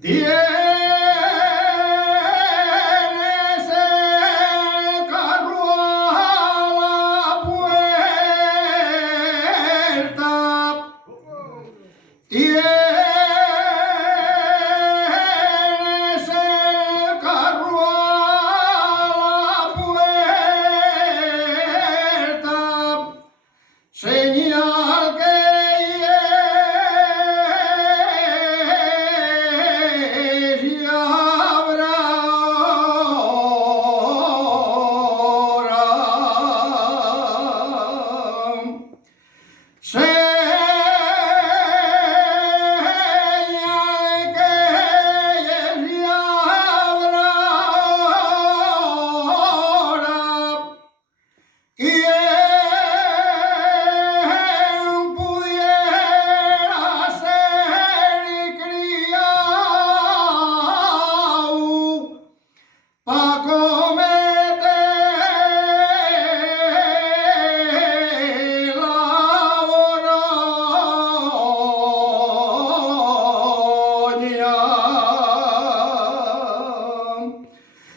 Tienes el carro a la puerta. Tienes el carro a la puerta. Señal que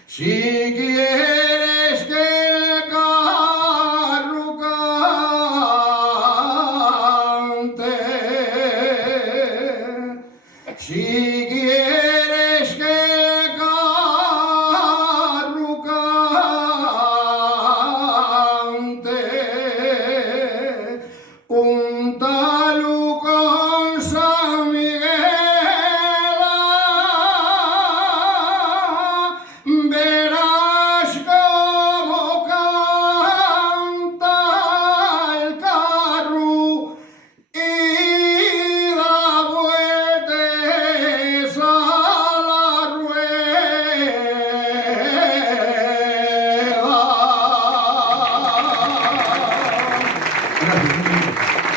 si quieres que el carro cante, si quieres que el carro cante, un talud con San Miguel, verás cómo canta el carro y da vueltas a la rueda. Gracias.